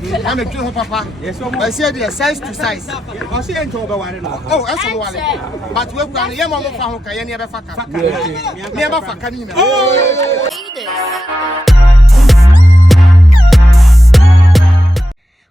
I'm a true papa. Yes, I said the size to size. I see into over one. Oh, that's a one. But we're going to Yamama Fahoka, and never Faka. Never Fakanina.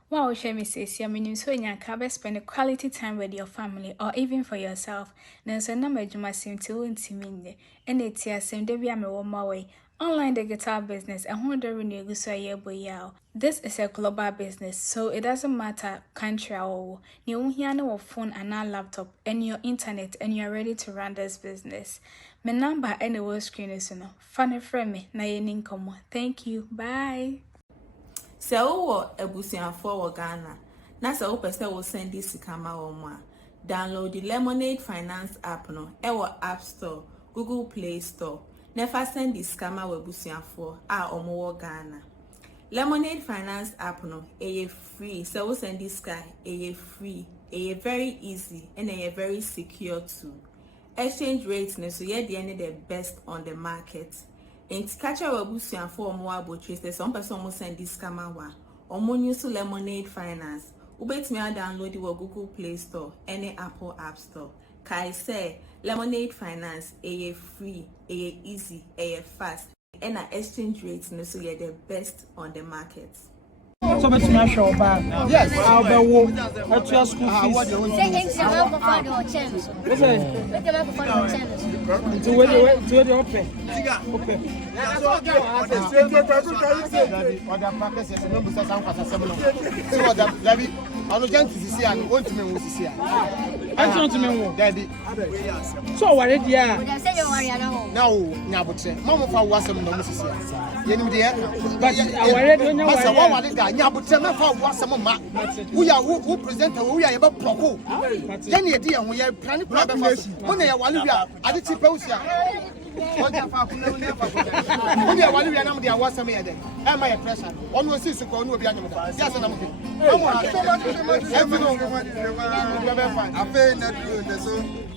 Wow, Shemi says, your meaning so you can spend a quality time with your family or even for yourself. There's a number you must seem to intimidate, and it's here, same day we are my way. Online the guitar business and who the renew so a boy. This is a global business, so it doesn't matter country or you hear no phone and a laptop and your internet and you're ready to run this business. My number and the word screen is no funny friend me na income. Thank you. Bye. So ebusianfo Ghana. Na se wo pese wo send this kama wo mo a. Download the Lemonade Finance app no e wo App Store, Google Play Store. Never send this scammer we busianfo a omo wo Ghana. Lemonade Finance app no e free. So we send this guy e free. E very easy and e very secure too. Exchange rates no so ye the best on the market. In catcher we busianfo omo abo trace some person mo send this scammer wa. Omo use Lemonade Finance. Ubetimi a download the Google Play Store, any Apple App Store. Kai say Lemonade Finance a free, a easy, a fast, and our exchange rates no so you're the best on the market. So much my show back. Yes, I'll be walk at your school fees. To where the open. I'm going to see and want to me see. I want to me, Daddy. So what did you now, but Mamma for was some nonsense. But I already know we are who present we are about Proco. Then the idea we are planning when they are one of your additive poster. What the fuck? We are one of your number. I was some other. Am I a pressure? One was this going to be animal. Yes, and I'm okay.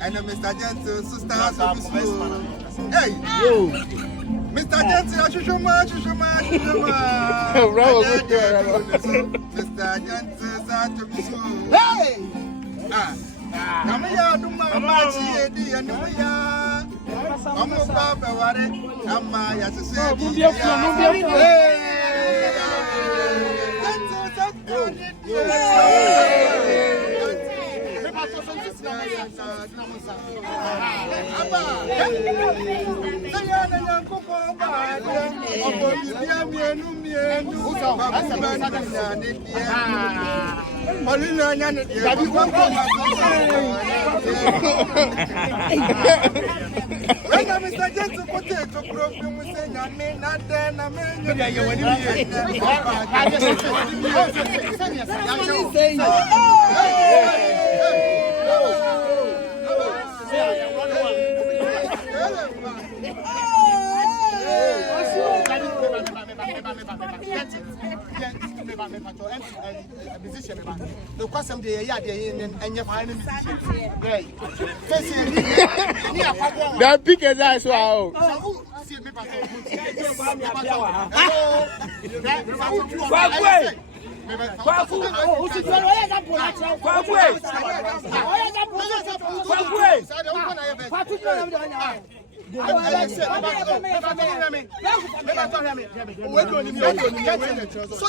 And Mr. Gentle, sister house of school. Hey, yo, Mr. Gentle, Mr. Gentle, hey, come here, do my match, and no, I'm a papa, what it, I'm my assistant. Mr. Jensen potato problem we say na me na den na me that big as I saw. So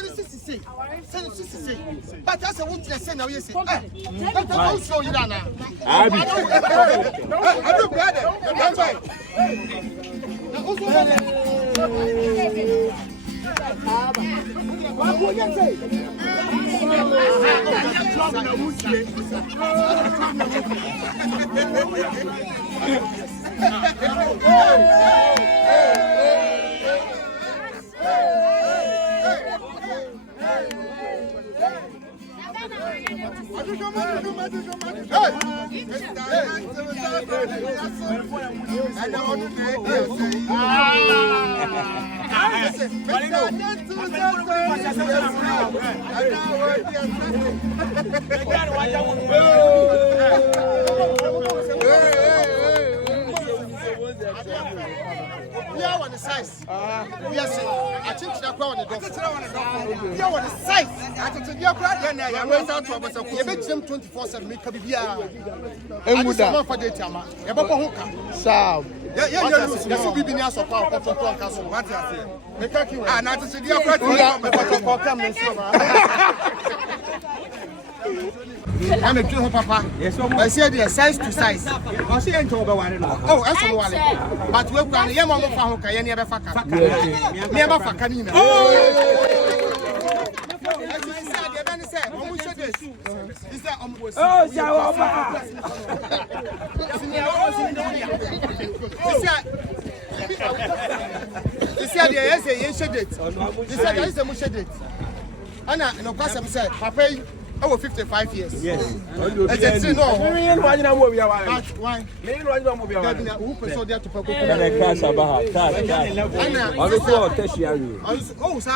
this is but that's a wood say now yes. I'll show you that now. I do brother. That's right. size. Yes, I think that one on the doctor. You want the size. I think you are crying now. You went out to us. You bet them 24/7. Make a bia. And would that for the time? You better hook. So. Yeah, you should be near so far. What you say? Make a key. Ah, not to see you are crying. I'm a true papa. Yes, I said yes, size to size. I see into over one. Oh, that's all one. But we're going to Yamama Fahoka, any other Faka. Never Fakanina. Oh, 55 years. Yes. It's a no. Why? Who person there to oh, sir.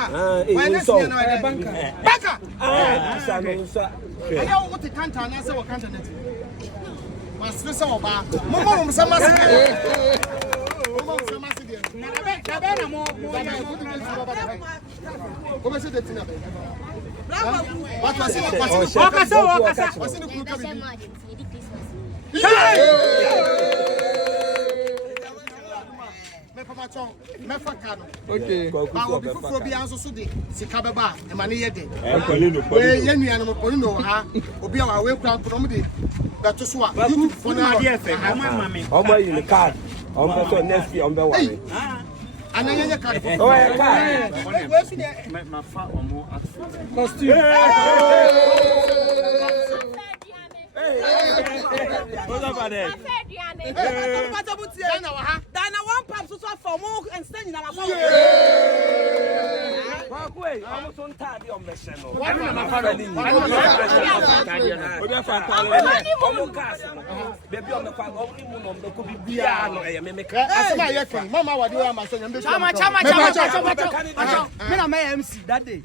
Why not see another banker? Banker! I know what the canter and answer what canter. Must listen about Mama, some what was it? Okay. But before be answer so the Sikababa, and Mania day. Poleeno, ha, Obi our way crowd from the Batuswa. You for my dear thing, how about you the card? I'm so nasty on the way. And then you can't. Oh, I can't. My fat or more costume. What about it? Dana one pop so for more and stand in our phone. I'm so tired of the channel. Mama, what do you want? Chama, MC that day.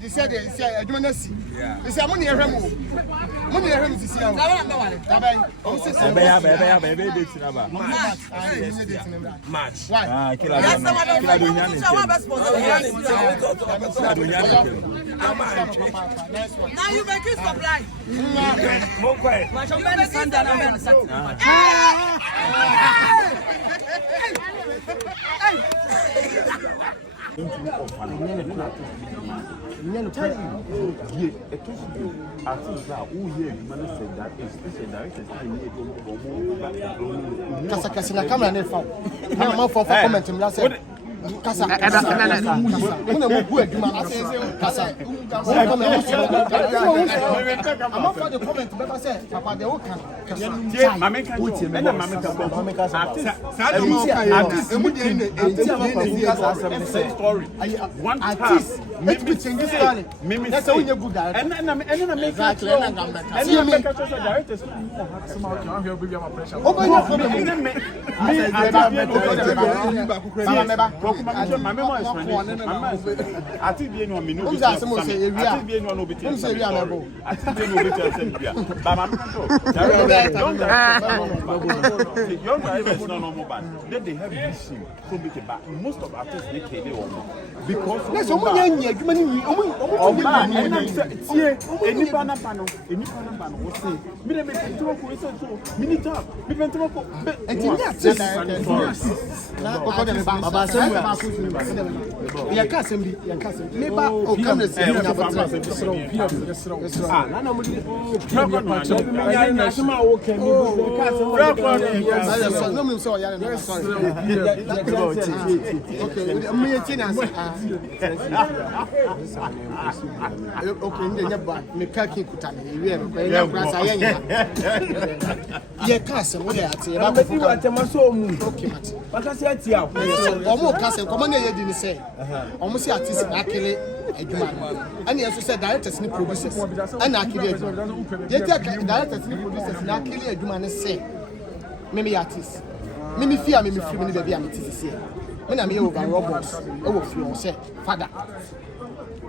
They said I don't know. They say money to see how. March. Why? Now you make it supply. More quiet. Kasa na camera ne fa. Na ma for comment me say kasa una mo bu aduma kasa I'm for the comment be say papa de wo kan mama kan na mama kan sa do mo kan emu de story one artist make me change this story that's how you good that and na make exactly na gamba and you make us directors somehow can hear baby my pressure oh me Kwaku Manu, my memory is running. I think we know me no. I think we know no bit. I think we know bit. But my young drivers no normal bad. Then they have this issue. So big back. Most of artists they kill because na so mo nya adwuma ni wi eni bana pano wo say me dey make to ko so minute up me pento ko na ko dey baba say ya ka sembi me ba o camera say na ba ah na na mo di ya na so ma wo kan ni ka say no me so ya na sorry okay me tina okay ndenya ba me ka kin kutana ewie me ko ya brasa yenya ye ka say wo dey ate ba ko fuka atema so mu okay mate baka say ati a omo ka say ko na ye di ni say omo say artist na kele adwuma ani yeso say directors ni producers ana akele adwuma ye take directors ni producers na kele adwuma ne say me artist me fear me free me baby am tisi me na me over robots e wo fi on say father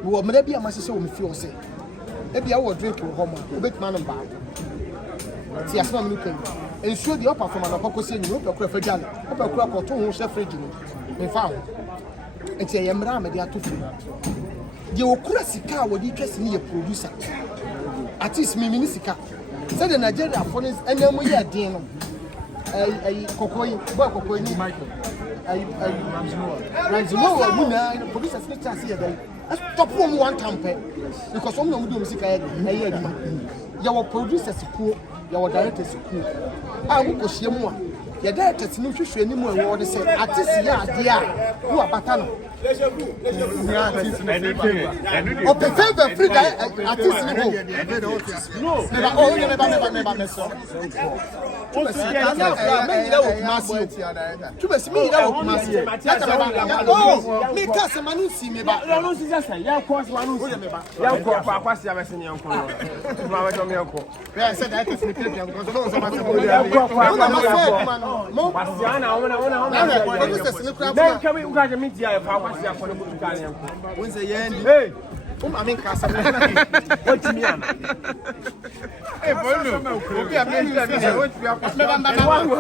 wo me baby am say wo me fi on say e bia wo drink wo home o betima no ba ti asema me kan ensuo di opa from na pako se nyi wo pekura fa jale wo pekura ko to ho se fridge ni me fa ho enti ye mra me dia to free di okura sika wo di kesi ni ye producer artist me sika say the Nigeria foreigners enemu ye den no kokoyi boy kokoyi ni Ranzimo Muna producers need to see again. Stop one temper because some of them music your producers cool, your directors cool. I will go see more. Your directors no show any more what they say. Artists dear who are batano. Or prefer the free guy artists no. Never. Tu me see me casa manu si me ba. No si just say ya course manu si me ba. Ya ko pa kwasi abese ni yanko. Ma ba do me yanko. Yeah, said that is me because no so much. Ya ko pa mo kwasi ana ona. Then can we ukaje meet ya pa kwasi akọ no butu kan yanko. Won say ye ndi. Hey. I mean casa. What me ana? Hey, Poleeno. Obi a me what we are.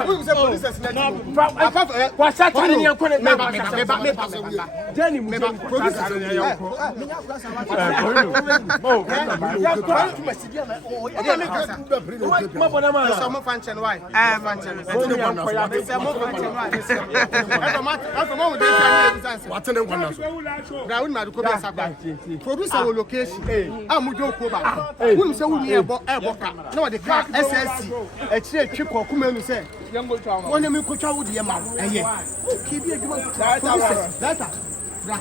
Who say producers na do? Kwa sa tani ni yanko na ba. Jenny mu producers na yanko. Mo. Ya ko tu masidia na. O ya me casa. Mo bona ma. So mo fan chen why? Fan chen. Mo fan chen why? After mo dey tani business. What ten gwana so. Bra won ma do ko be sakwa. Producer wo location. Amu do ko ba. Won say won e bo ka. No the car SSC. E chire twi Kwaku Manu say. Won me ko twa wo de ma. Eye. Okay bi aduma. Data. Bra.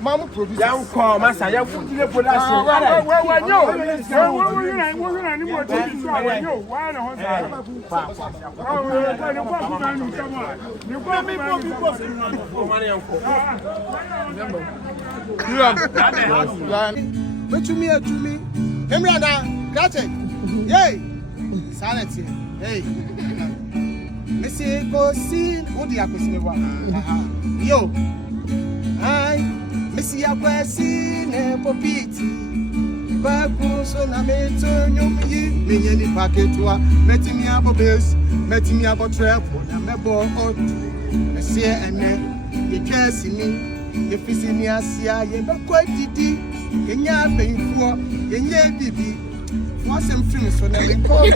Mamu producer. Yan ko masa ya fu dire production. We nyo. We ni mo ti so we nyo. Wa na ho sa. Ni Kwaku Manu sama. Ni Kwaku Manu. Betumi Emrada, grazie. Yay. Sanity. Hey. Messi go see odi akosime wa. Yo. Hi. Messi akwesi ne popiti. Baku so na metonyo yi menye ni paketwa. Metimi abo base, metimi abo trap na mebo otu. Messi ene ye kesi ni ye fisi ni asia ye bakwa didi. Yenya benfuo yenya bibi what's them film so na me call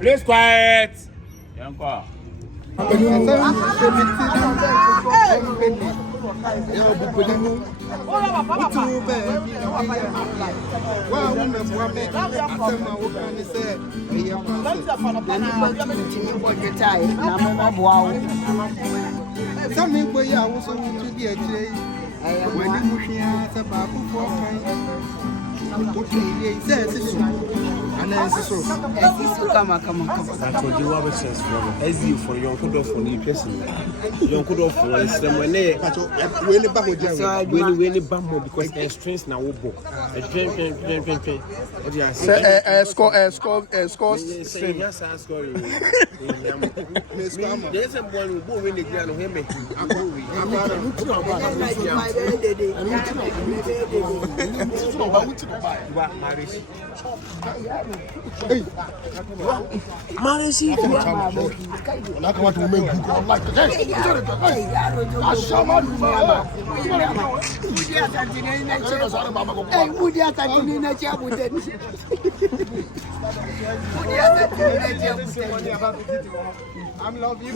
Please quiet. Come. That's what you have says for as you for your could for new person. Your could for them when they really bambo because their strengths now will go. A train. What you say? Score. Say yes, I score. There's a boy who go win the ground of him. Hey, Marisi, I want to make you go like that. I shall not do my I love you.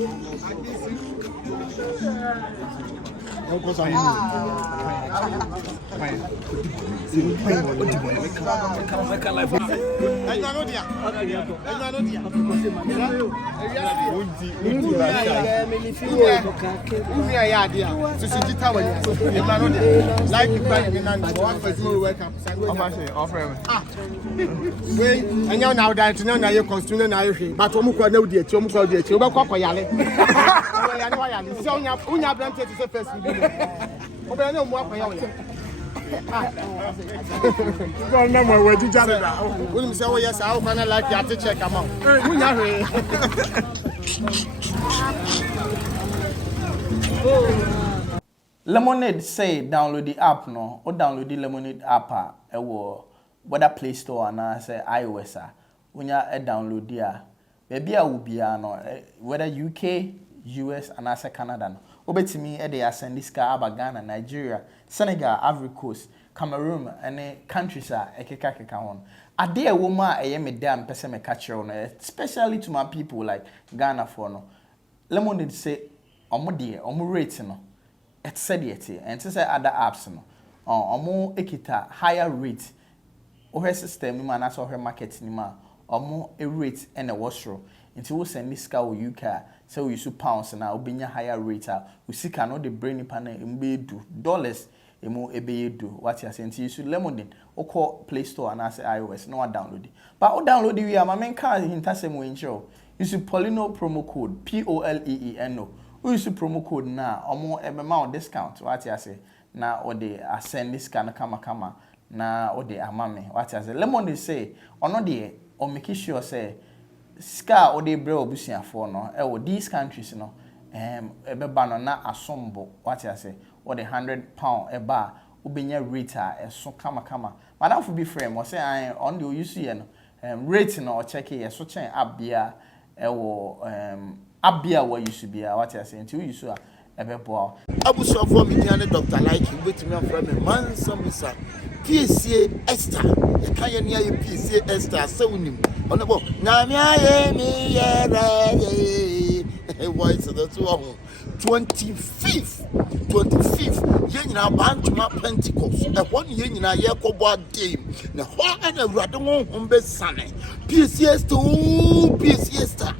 ya ni wa ya ni se unya brand to say first bi obe na mu akwa ya wo Go na mo we jija da. Woni say wo yes how can like ya to check am out unya hwe Lemonade say download the app no or download the Lemonade app whether Play Store and say iOS when you download there baby I will be no whether UK, US and as Canada no obetimi e dey send this car Ghana, Nigeria, Senegal, Ivory Coast, Cameroon and countries ekeka on ade a woman e me damn person me catch on especially to my people like Ghana for no Lemonade say omo rate no it said it and say other apps no omo ekita higher rate her system ni ma na so her market ni ma omo a rate and a washro until we send this car UK so we use pounds na obenya higher rate we see can no the brain pan mbe do dollars emu ebe do what you say use Lemonade o call Play Store and as iOS no download it but o download we am men can hintasem we insure use Poleeno promo code POLEENO we use promo code na omo ebema discount what you say na o dey send this can kama na o dey amame what you say Lemonade say ono dey o make sure say ska o dey bre obusuafo no e wo these countries no ebeba no na asombo what you say or the £100 eba ubenya rate so kama madam for be frame or say I on the use here no rate no check here so chen abia abia what you should be what you say until you so ebebo abuso for me and Dr. Like with me from me man some say PCA Esther e kan ye near PCA Esther so unim onabo na me aye mi ye voice the two 25th ye nyina bantuma Pentecost e won ye nyina ye kobo adem na ho ana awurade won be sane PCA Esther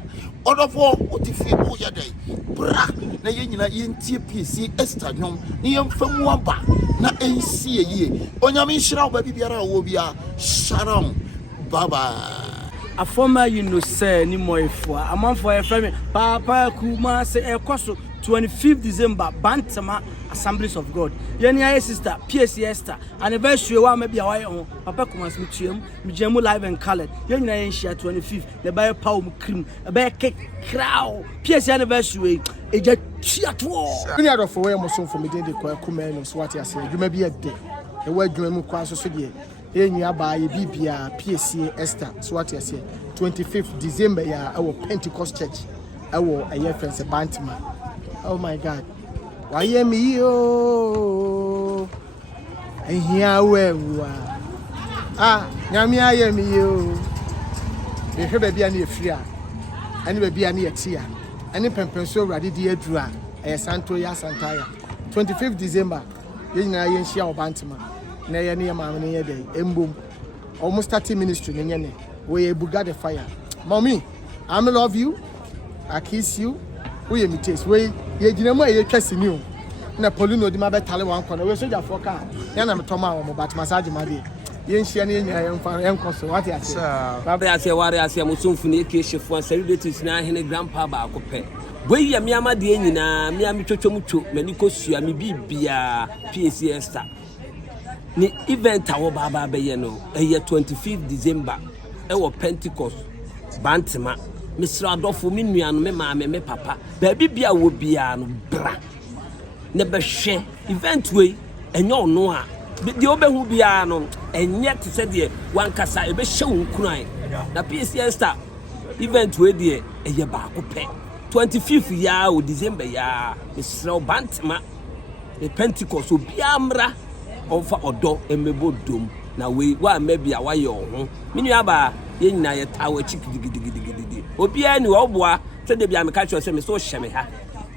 odofo otifi o ye dey bra na ye nyina ye ntie PCA Esther nyom ne ye mfamu aba na ensie ye onyame nhira oba bibiara wo bia sharam baba a former say ni moifo among for a friend Papa Kuma say ekoso 25th December Bantama Assemblies of God. Yeni sister PSC Esther anniversary wa maybe away on Papa Kuma Smithiem Mijemu live and colored. Yeni share 25th the buy power cream a bear cake crow PSC anniversary e just chiatwo. Any other for where most from me dey Kwaku Manu so what you say you may be a day the word you mu kwa so dey enya ba ye bibia PSC Esther so what you say 25th December ya our Pentecost church our a year friends Bantama. Oh my God. Why am yo? And here we Nyami I am yo. The baby and your free. And baby and your tear. And the pempenso ready dear dra. A Santo ya Santaya. 25th December. Yena yen share Bantama. Na ye near mamma near day. Embum. Almost 30 ministry in we buga the fire. Mommy, I love you. I kiss you. We imitate. We ye jinema ye kesi new. Na Poleeno di mabe tale wan kono. We soja foka. Ya na metoma wo but massage ma dey. Ye nhia na enya ye mfa ye nkoso. What ya say? Baba ya say ware ase musumfu na ekehefo celebrities na hene grandpa ba akopɛ. Boyi ya miama de nyina, miami twotwomtwo, mani kosua mi bibia PSC Esther. Ni event awo baba be ye no, eye 25th December, e Pentecost, Bantama. Mr. Adolfo mi nuanu me maame me papa baby bia wo bia no bra ne be hwe event we enyo no a de obehu bia no enye te se de wankasa e be hwe wo kuran na PSC Esther event we de eye ba ko pe 25th ya o December ya Mr. Bantama the Pentecost obi amra onfa odo emebo dom na we wa mabia wa ye ho mi nuaba ye nyina ye tawo chikidigidigidi obi ani wo boa se de bia me ka cho se me so hyeme ha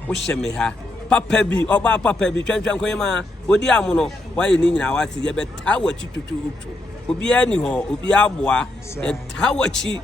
wo hyeme ha papa bi oba papa bi twentwen koyema odi amono wa ye ni nyina wa se ye be tawo chitutu obi ani ho obi aboa ye tawo chi